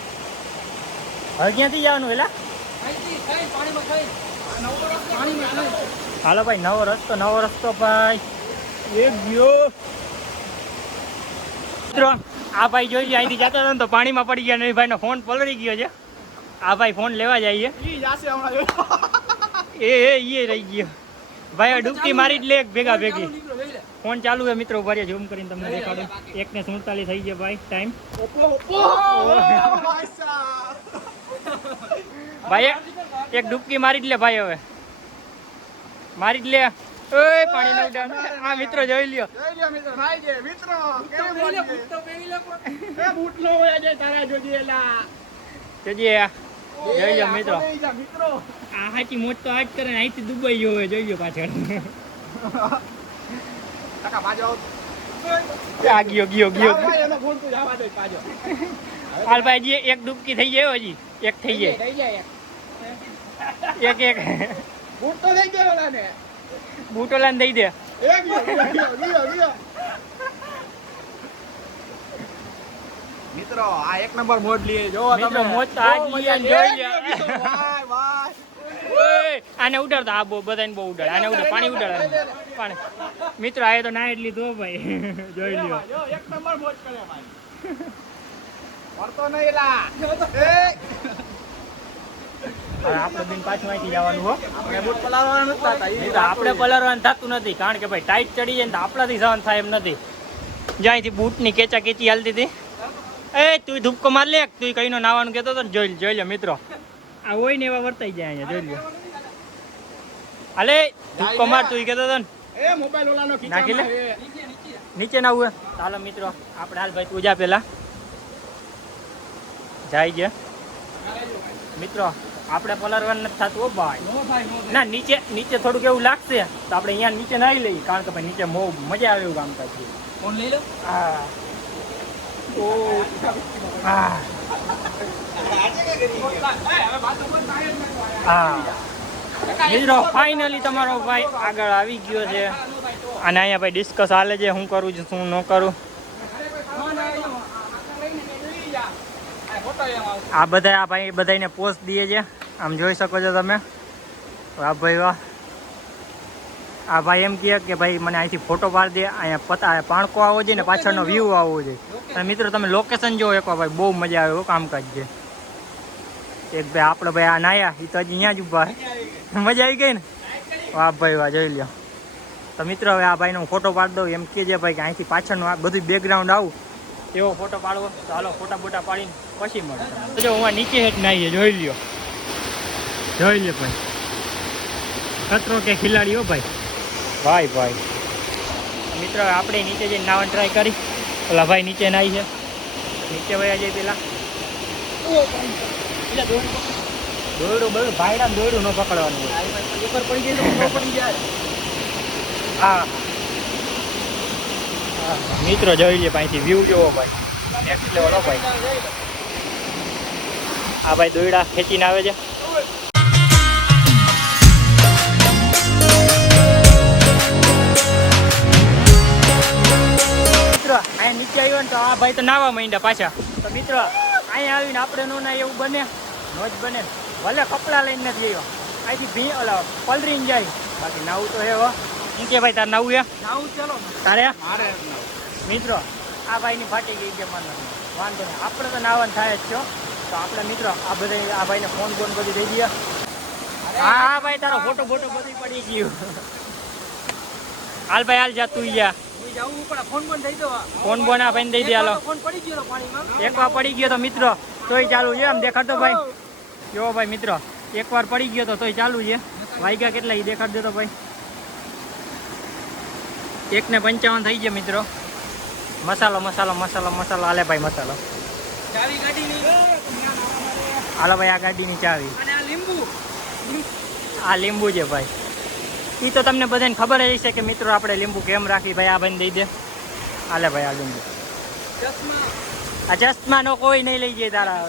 હવે ક્યાંથી જવાનું એલા? હાલો ભાઈ નવો રસ્તો ભાઈ. એક ગયો મિત્રો. આ ભાઈ જોઈ અહીંથી જતા હતા ને તો પાણીમાં પડી ગયા. નહીં ભાઈનો ફોન પલળી ગયો છે. આ ભાઈ ફોન લેવા જઈએ. એ રહી ગયો ભાઈ. ડૂબકી મારી જ લે ભેગા ભેગી. ફોન ચાલુ છે મિત્રો. ઉભા ઝૂમ કરીને તમને દેખાડો. 1:47 થઈ ગયા ભાઈ ટાઈમ. ભાઈ એક ડૂબકી મારી જ લે ભાઈ. હવે મારી જ લે. ઓય પાણી નો ઉડાન. આ મિત્રો જોઈ લ્યો. મિત્રો ભાઈ જે મિત્રો કેમ બોલી બૂટ તો પહેરી લે. એ બૂટ નો હોય આજે તારા જોજી એલા. જોજી જોઈ લ્યો મિત્રો. આ હાચી મોજ તો આજ કરે ને. અહીંથી દુબઈ ગયો હોય. જોઈ લ્યો પાછળ. કાકા બાજો આ ગયો. એનો ફોન તો જવા દે પાજો. હાલ ભાઈ જી એક ડૂબકી થઈ જાય હજી. એક થઈ જાય. એક બૂટ તો થઈ ગયો ઓલા ને. બૂટ ઓલા ને દઈ દે. મિત્રો આ એક નંબર મોડ લીએ જો તમે. મોજ તો આજ લીએ જોઈ લે. ભાઈ આને ઉડાડતા આ બધાને બહુ ઉડાડે આને ઉડાડે પાણી ઉડાડે પાણી મિત્રો આ તો ના એટલી તો ભાઈ જોઈ લ્યો એક નંબર મોજ કરે ભાઈ વર્તો નહીં લા આપણે બેન પાછું અહીંથી જવાનું હો આપણે બૂટ પલાળવાના નતા આપણે પલાળવાનું થતું નથી કારણ કે ભાઈ ટાઈટ ચડી જાય ને તો આપણાથી સહન થાય એમ નથી જ્યાંથી બૂટની કેચા કેચી હાલતી હતી એ તું ધૂપકો માર લે તું કઈનો નાવાનું કહેતો હતો ને જોઈ લો મિત્રો આ હોય ને એવા વર્તાઈ જાય અહીંયા જોઈ લો હાલે ધૂપકો માર તું કહેતો હતો ને એ મોબાઈલ ઓલાનો નાખી લે નીચે ના હોય ચાલો મિત્રો આપણે હાલ ભાઈ તું જા પેલા જાય ગયા મિત્રો આપણે પલારવાનું નથી થતું હો ભાઈ ના નીચે થોડુંક એવું લાગશે તો આપણે અહીંયા નીચે નાહી લઈએ કારણ કે ભાઈ નીચે મજા આવે એવું કામકાજ છે ફોન લઈ લો હા મિત્રો ફાઇનલી તમારો ભાઈ આગળ આવી ગયો છે અને અહીંયા ભાઈ ડિસ્કસ હાલે છે હું કરું છું શું ન કરું આ બધા ભાઈ બધાને પોસ્ટ દે છે આમ જોઈ શકો છો તમે વાહ ભાઈ વાહ આ ભાઈ એમ કહે કે ભાઈ મને અહીંથી ફોટો પાડી દે અહીંયા પાણકો આવવો જોઈએ ને પાછળનો વ્યૂ આવવો જોઈએ અને મિત્રો તમે લોકેશન જો એકવાર ભાઈ બહુ મજા આવે એવું કામકાજ છે એક ભાઈ આપણે ભાઈ આ નાયા એ તો હજી અહીંયા જ ઊભા મજા આવી ગઈ ને વાહ ભાઈ વાહ જોઈ લ્યો તો મિત્રો હવે આ ભાઈનો હું ફોટો પાડી દઉં એમ કે છે ભાઈ કે અહીંથી પાછળનું આ બધું બેકગ્રાઉન્ડ આવું એવો ફોટો પાડવો તો હાલો ફોટા બોટા પાડીને પછી મળે જો હું નીચે હેઠ નાહીએ જોઈ લ્યો ભાઈ ખતરો કે ખિલાડી હો ભાઈ ભાઈ મિત્રો આપણે નીચે જઈને નાવાની ટ્રાય કરી ઓલા ભાઈ નીચે નાહી છે નીચે વયા જાય પેલા દોયડું બધું ભાઈડા દોયડું ન પકડવાનું હોય ઉપર પડી જાય હા મિત્રો જોઈ લે અહીંથી વ્યૂ જોવો ભાઈ નેક્સ્ટ લેવલ હો ભાઈ આ ભાઈ દોયડા ખેંચીને આવે છે અહીંયા નીચે આવ્યો ને તો આ ભાઈ તો નાવા માંડ્યા પાછા તો મિત્રો અહીંયા આવીને આપણે નો ના એવું બને નો જ બને ભલે કપડા લઈને નથી આવ્યો અહીંથી પલરીને જાય બાકી નાવું તો હે હો એમ કે ભાઈ તારે નાવું નાવું ચાલો તારે મારે મિત્રો આ ભાઈની ફાટી ગઈ કે મને વાંધો નહીં આપણે તો નાવાનું થાય જ છો તો આપણે મિત્રો આ બધા આ ભાઈને ફોન બધું દઈ દઈએ હા ભાઈ તારો ફોટો બધું પડી ગયું હાલ ભાઈ હાલ જા તું જા ફોન બોન આ ભાઈને દઈ દે હાલો એકવાર પડી ગયો તો મિત્રો તોય ચાલુ છે આમ દેખાડતો ભાઈ જો ભાઈ મિત્રો એકવાર પડી ગયો તો તોય ચાલુ છે વાગ્યા કેટલા એ દેખાડ દો તો ભાઈ 1:55 થઈ ગયા મિત્રો મસાલો હાલે ભાઈ મસાલો હાલો ભાઈ આ ગાડીની ચાવી આ લીંબુ છે ભાઈ એ તો તમને બધાને ખબર જ છે કે મિત્રો આપણે લીંબુ કેમ રાખી ભાઈ આ ભાઈને દઈ દે હાલે ભાઈ આ લીંબુ આ ચશ્મા નો કોઈ નહીં લઈ જાય તારા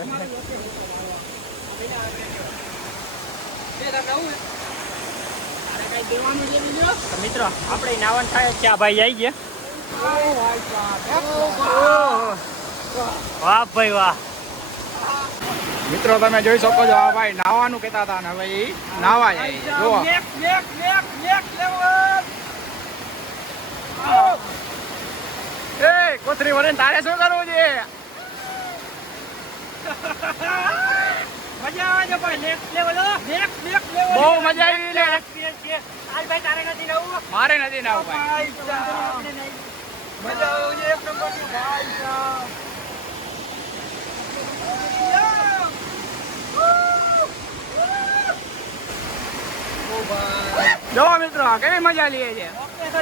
મિત્રો આપણે નાવાનું થાય છે આ ભાઈ આવી ગયા વાહ ભાઈ વાહ મિત્રો તમે જોઈ શકો છો આ ભાઈ નાવાનું કહેતા હતા ને ભાઈ નાવા જાય જો એ કોથરી વળે તારે શું કરવું છે મજા આવે છે ભાઈ નેક્સ્ટ લેવલ બહુ મજા આવી લે આજ ભાઈ તારે નથી નવું મારે નથી નાવું ભાઈ મજા આવે છે એક નંબર ની ભાઈ જો મિત્રો કેવી મજા લઈએ છે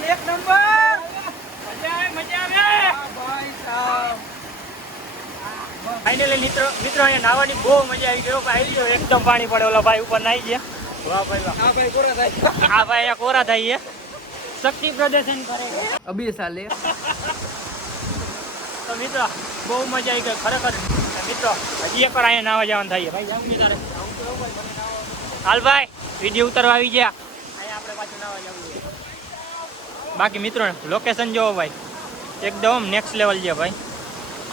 એક નંબર મજા આવે ભાઈ સાહેબ ફાઇનલી મિત્રો અહીંયા નાવાની બહુ મજા આવી ગયો ભાઈ એકદમ પાણી પડે ઓલા ભાઈ ઉપર નાહી ગયા વાહ ભાઈ વાહ આ ભાઈ કોરા થાય આ ભાઈ અહીંયા કોરા થાય છે શક્તિ પ્રદર્શન કરે અભી સાલે તો મિત્રો બહુ મજા આવી ગઈ ખરેખર મિત્રો હજી એકવાર અહીંયા નાવા જવાનું થાય ભાઈ જાવ નહીં તારે હાલ ભાઈ વિડીયો ઉતારવા આવી ગયા અહીંયા આપણે પાછું નાવા જવું બાકી મિત્રો લોકેશન જોવો ભાઈ એકદમ નેક્સ્ટ લેવલ છે ભાઈ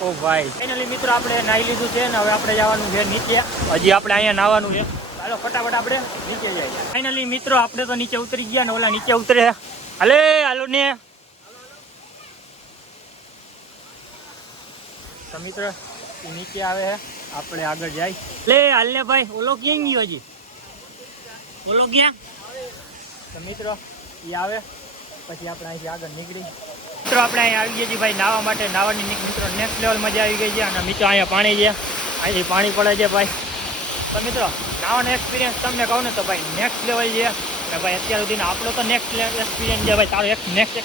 ઓ ભાઈ ફાઇનલી મિત્રો આપણે નાહી લીધું છે ને હવે આપણે જવાનું છે નીચે હજી આપણે અહીંયા નાવાનું છે હાલો ફટાફટ આપણે નીચે જઈએ. ફાઇનલી મિત્રો આપણે તો નીચે ઉતરી ગયા ને ઓલા નીચે ઉતરે. હાલે હાલો ને તો મિત્રો નીચે આવે છે, આપણે આગળ જાય. લે હાલ ને ભાઈ, ઓલો ક્યાં ગયો હજી? ઓલો ક્યાં? તો મિત્રો એ આવે પછી આપણે અહીંથી આગળ નીકળી. મિત્રો આપણે અહીંયા આવી ગયા છીએ ભાઈ નાહવા માટે. નાહવાની મિત્રો નેક્સ્ટ લેવલ મજા આવી ગઈ છે. અને મિત્રો અહીંયા પાણી છે, અહીંથી પાણી પડે છે ભાઈ. તો મિત્રો નાવાનો એક્સપિરિયન્સ તમને કહું ને તો ભાઈ નેક્સ્ટ લેવલ છે. અને ભાઈ અત્યાર સુધીનો આપણો તો નેક્સ્ટ એક્સપિરિયન્સ છે ભાઈ. તારો નેક્સ્ટ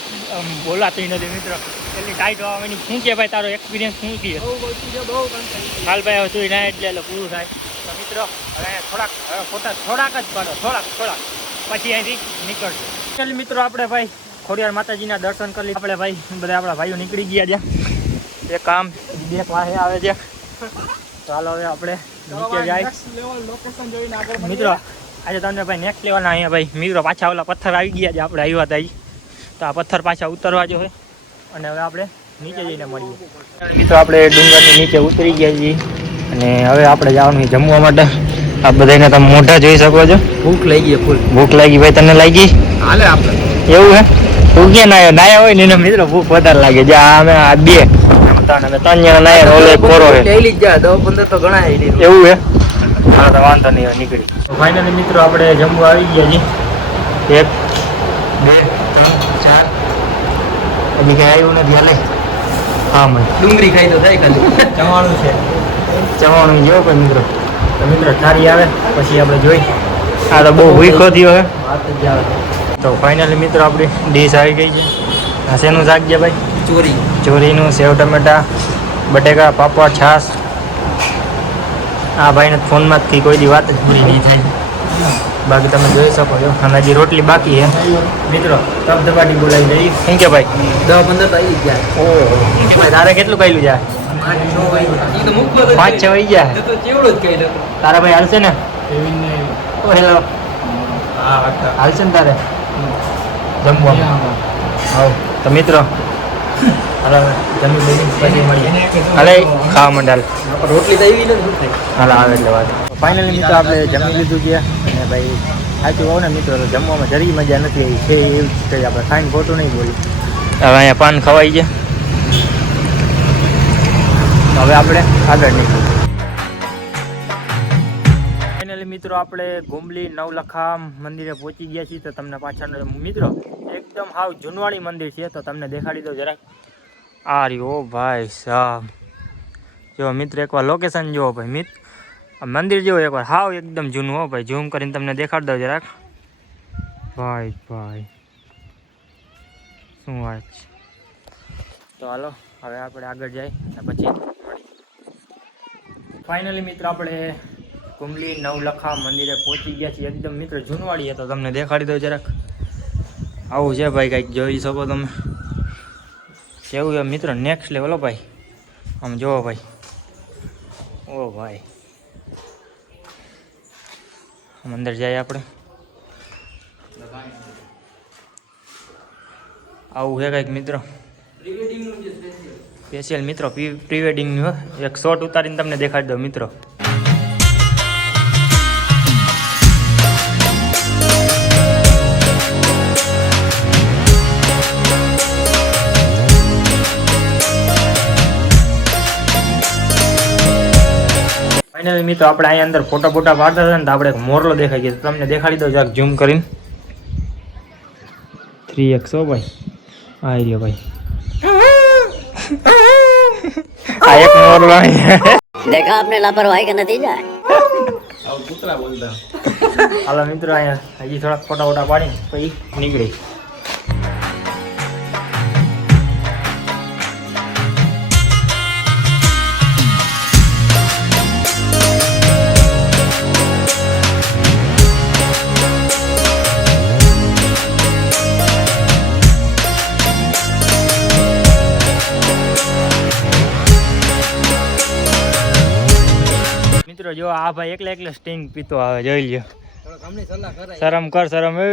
બોલાતી નથી મિત્રો. એટલી ટાઈટ આવવાની શું છે ભાઈ, તારો એક્સપિરિયન્સ શું છે? હાલ ભાઈ હવે તું ના એટલે પૂરું થાય. તો મિત્રો હવે થોડાક ફોટા થોડાક જ પાડો, થોડાક પછી અહીંથી નીકળશું. ચાલ મિત્રો આપણે ભાઈ ખોડિયાર માતાજીના દર્શન કરી આપણે ભાઈ બધા આપણા ભાઈઓ નીકળી ગયા છે. એક કામ બે પાસે આવે છે. ચાલો હવે આપણે નીચે જાય મિત્રો. આજે તમને ભાઈ નેક્સ્ટ લેવલના અહીંયા ભાઈ મિત્રો પાછા ઓલા પથ્થર આવી ગયા છે. આપણે આવ્યા હતા તો આ પથ્થર પાછા ઉતરવા જો હોય. અને હવે આપણે નીચે જઈને મળીએ. મિત્રો આપણે ડુંગરની નીચે ઉતરી ગયા છીએ અને હવે આપણે જવાનું છે જમવા માટે. આ બધાને તમે મોઢા જોઈ શકો છો. ભૂખ લાગી ફૂલ. ભૂખ લાગી ભાઈ, તને લાગી? હાલે આપણે એવું હે? તું ક્યાં નાયા હોય ને એને મિત્રો ભૂખ વધારે લાગે છે. અમે આ બે ત્રણ જણા નાયા, ઓલો એક કોરો છે. ડેઈલી જ જાય 10-15 તો ઘણા એવું હે? હા તો વાંધો નહીં, નીકળી. ફાઇનલી મિત્રો આપણે જમવા આવી ગયા છીએ. 1 2 3 4 હજી કઈ આવ્યું નથી. હાલે હા મને ડુંગળી ખાઈ તો થાય ખાલી. ચવાણું છે, ચવાણું જેવો કોઈ મિત્રો. તો મિત્રો થાળી આવે પછી આપણે જોઈ. આ તો બહુ ભૂખો થયો હે. વાત જ આવે. તો ફાઇનલી મિત્રો આપણી ડીશ આવી ગઈ છે. આ શેનું શાક છે ભાઈ? ચોરીનું, સેવ ટમેટા, બટેકા, પાપડ, છાશ. આ ભાઈને ફોનમાંથી કોઈ દી વાત જ પૂરી નહીં થાય. બાકી તમે જોઈ શકો છો. અને હજી રોટલી બાકી છે મિત્રો. ધબધબાટી બોલાવી દઈ. શું કે ભાઈ 10-15 તો આવી જ જાય. ઓહો ભાઈ તારે કેટલું કહેલું જાય? 5-6 વહી જાય. તારા ભાઈ હાલશે ને? હેલો હાલશે ને તારે જમવામાં? હા તો મિત્રો હાલો જમી બની પછી મળીએ. હાલે ખાવા માંડાલ રોટલી તો એવી નથી. હાલ આવે એટલે વાત. ફાઇનલી મિત્રો આપણે જમી લીધું છે. અને ભાઈ સાચું કહું ને મિત્રો તો જમવામાં જરી મજા નથી આવી છે. એવું જ આપણે ખાઈને ખોટું નહીં બોલી. હવે અહીંયા પાન ખવાઈ છે. હવે આપણે આગળ નીકળીએ. ફાઇનલી મિત્રો આપણે ગુમલી નવલખા મંદિરે પહોંચી ગયા છીએ. તો તમને પાછળ મિત્રો એકદમ હાવ જૂનવાણી મંદિર છે. તો તમને દેખાડી દઉં જરાક. આ રહ્યો ભાઈ સાહેબ, જો મિત્ર એકવાર લોકેશન જુઓ ભાઈ. મિત્ર મંદિર જેવું એકવાર હાવ એકદમ જૂનું હો ભાઈ. ઝૂમ કરીને તમને દેખાડી દઉં જરાક. ભાઈ શું વાત છે. તો હાલો હવે આપણે આગળ જાય અને પછી ફાઇનલી મિત્રો આપણે કુંબલી નવલખા મંદિરે પહોંચી ગયા છીએ. એકદમ મિત્ર જૂનવાડી તો તમને દેખાડી દઉં જરાક. આવું છે ભાઈ, કંઈક જોઈ શકો તમે. કેવું છે મિત્રો નેક્સ્ટ લેવલ ભાઈ. આમ જોવો ભાઈ. ઓ ભાઈ અંદર જાય આપણે. આવું છે કંઈક મિત્રો સ્પેશિયલ મિત્રો પ્રી વેડિંગનું. એક શોટ ઉતારીને તમને દેખાડી દઉં મિત્રો. ફાઇનલી મિત્રો આપણે અહીંયા અંદર ફોટા પાડતા હતા ને તો આપણે મોરલો દેખાઈ ગયો. તમને દેખાડી દઉં જરાક ઝૂમ કરીને. 3x હો ભાઈ. આ રહ્યો ભાઈ. આ એક મોરલો देखा आपने लापरवाही का नतीजा है. હાલો મિત્રો અહીંયા હજી થોડાક ફોટા પાડીને પછી નીકળી. મિત્રો જો આ ભાઈ એકલા સ્ટિંગ પીતો આવે. જોઈ લ્યો. શરમ કર શરમ. એ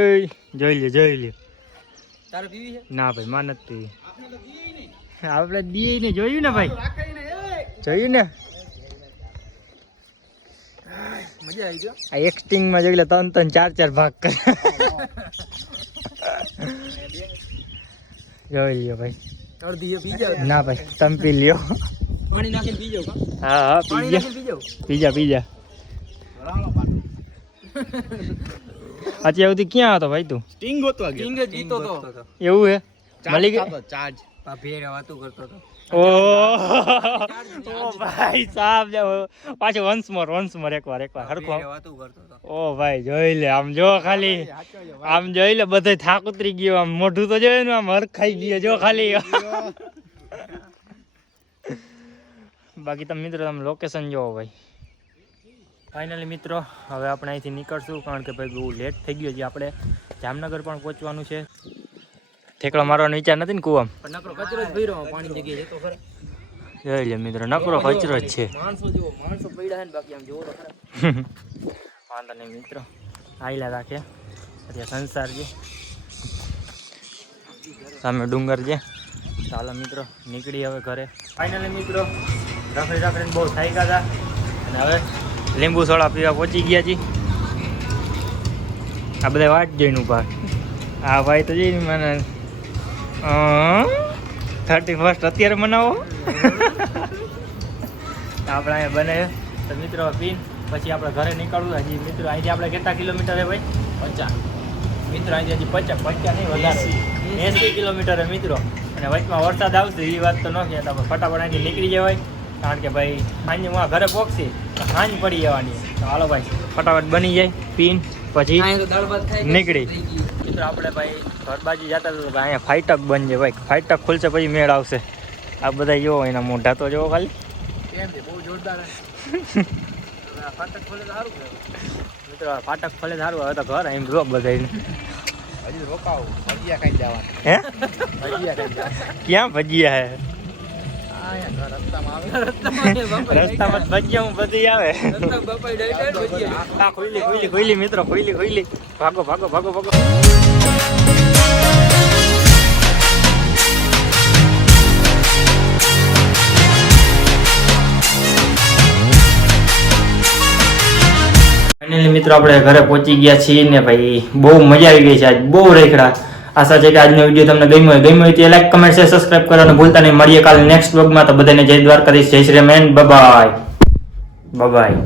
જોઈ લ્યો. તારે પીવી છે? ના ભાઈ માં નથી પીવી. આપણે દીએ ને જોયું ને ભાઈ. જોયું ને મજા આવી ગયો. આ એક સ્ટિંગમાં જોઈ લે 3 4 ભાગ કરે. જોઈ લ્યો ભાઈ. અડધી એ પી જાવ. ના ભાઈ તમે પી લ્યો. પાણી નાખીને પી જાવ. હા પાણી પી નાખીને પી જાવ. જા. અત્યાર સુધી ક્યાં હતો ભાઈ તું? સ્ટિંગ ગોતવા ગયો. કિંગ જ જીતો તો. એવું હે મળી ગઈ. ચાર્જ ભેર વાતું કરતો હતો. ઓ ભાઈ સાહેબ પાછું વન્સ મોર એકવાર હરખું ભેર વાતું કરતો હતો. ઓ ભાઈ જોઈ લે આમ જો ખાલી આમ જોઈ લે બધે થાક ઉતરી ગયો આમ મોઢું તો જોયું ને આમ હરખાઈ ગયો જો ખાલી. બાકી તમે મિત્રો તમે લોકેશન જોવો ભાઈ. ફાઇનલી મિત્રો હવે આપણે અહીંથી નીકળશું કારણ કે ભાઈ બહુ લેટ થઈ ગયો છે. આપણે જામનગર પણ પહોંચવાનું છે. ઠેકડો મારવાનો વિચાર નથી ને કુવામાં? પણ નકરો કચરો જ ભર્યો પાણી જગ્યાએ જતો ખરા. જોઈ લે મિત્રો નકરો કચરો જ છે. માણસો જેવો માણસો પડ્યા છે ને બાકી આમ જોવો તો ખરા. વાંધો નહીં મિત્રો આયલા રાખે અત્યારે સંસાર છે સામે ડુંગર છે. ચાલો મિત્રો નીકળી હવે ઘરે. ફાઇનલી મિત્રો રખડીને બહુ થાક્યા હતા અને હવે લીંબુ સોડા પીવા પહોંચી ગયા છીએ. આ બધા વાટ જોઈને ઉભા. આ ભાઈ તો જઈને મને 31st અત્યારે મનાવો. આપણે અહીંયા બને તો મિત્રો પીન પછી આપણે ઘરે નીકળવું. હજી મિત્રો અહીંથી આપણે કેટલા કિલોમીટર હે ભાઈ? 50 મિત્રો અહીંથી હજી 50 નહીં વધારે 80 કિલોમીટર હે મિત્રો. અને વચમાં વરસાદ આવશે એ વાત તો ન કહેતા પણ ફટાફટ અહીંથી નીકળી જવાય કારણ કે ભાઈ સાંજે હું ઘરે પહોંચી સાંજ પડી જવાની. તો હાલો ભાઈ ફટાફટ બની જાય પીન પછી નીકળી. મિત્રો આપણે ભાઈ ઘર બાજુ જતા હતા તો અહીંયા ફાઈટક બનજે ભાઈ. ફાઈટક ખુલશે પછી મેળ આવશે. આ બધા જોવો એના મોઢા તો જોવો ખાલી કેમ છે બહુ જોરદાર છે. ફાટક ખોલે તો સારું કહેવાય. મિત્રો ફાટક ખોલે સારું હવે તો ઘર એમ જો બધા હજી રોકાવ ભજીયા ખાઈ જવાનું. હે ભજીયા ખાઈ જવાનું. ક્યાં ભજીયા હે? અહીંયા રસ્તામાં આવે. રસ્તામાં જ ભજીયા હું બધી આવે. બાપા ડાયરેક્ટ ભજીયા. આ ખુલ્લી મિત્રો ખુલ્લી ભાગો ફાઇનલી મિત્રો આપણે ઘરે પહોંચી ગયા છીએ ને ભાઈ બહુ મજા આવી ગઈ છે. આજ બહુ રેખડા. આશા છે કે આજનો વિડીયો તમને ગમ્યો હોય તો લાઈક કમેન્ટ શેર સબસ્ક્રાઇબ કરવાનું ભૂલતા નહીં. મળીએ કાલે નેક્સ્ટ વ્લોગમાં. તો બધાને જય દ્વારકાધીશ, જય શ્રી રામ, બાય બાય.